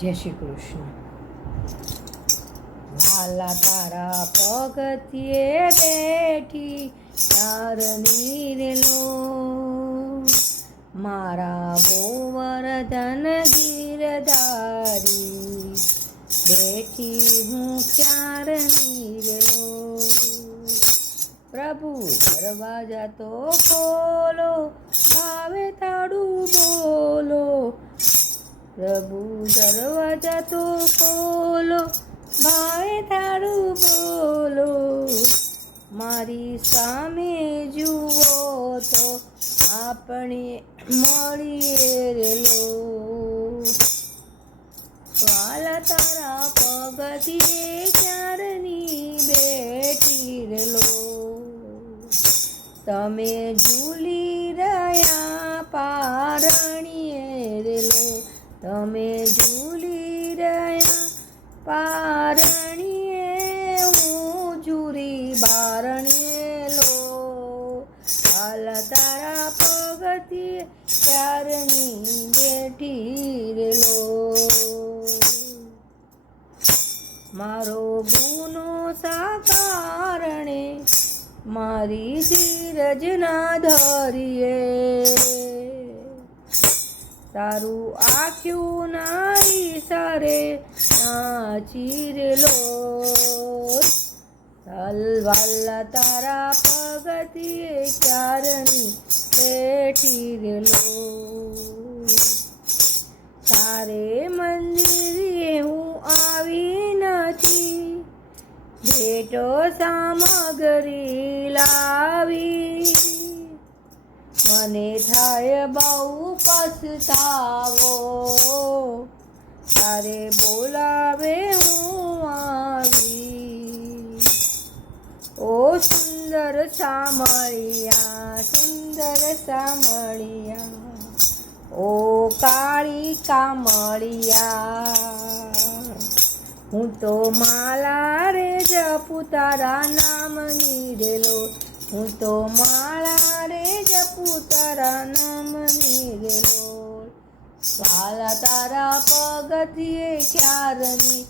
જય શ્રી કૃષ્ણ. વાલા તારા પગથિયે બેઠી તારની રેલો, મારા ગોવર્ધન ગીરધારી બેઠી હું ક્યારની રેલો. પ્રભુ દરવાજા તો ખોલો, આવે તાળું બોલો. પ્રભુ દરવાજા તો ખોલો, ભાઈ તાળું બોલો. મારી સામે જુઓ તો આપણે મળીએ રેલો. વાલા તારા પગથિયે ક્યારની બેઠી રેલો. તમે ઝૂલી રહ્યા પારણીએ રેલો. તમે ઝૂલી રહ્યા પારણીએ, હું ઝૂરી બારણેલો. હાલ તારા પગથિયે ક્યારની બેઠી રેલો. મારો ગુનો સા કારણે મારી ધીરજ ના ધરીએ. તારું આખ્યું ના ઈશારે નાચી રેલો. વાલા તારા પગથિયે ક્યારની બેઠી રેલો. તારે મંદિરે હું આવી નથી, ભેટો સામગ્રી લાવી. મને થાય બહુ પસ્તાવો, તારે બોલાવે હું આવી. ઓ સુંદર સામળિયા, સુંદર સામળિયા, ઓ કાળી કામળિયા. હું તો માલા રે જપું તારા નામની રેલો. હું તો માળા રે જપું તારા નામની રેલો. વાલા તારા પગથિયે ક્યારની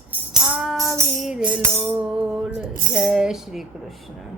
આવી રેલો. જય શ્રી કૃષ્ણ.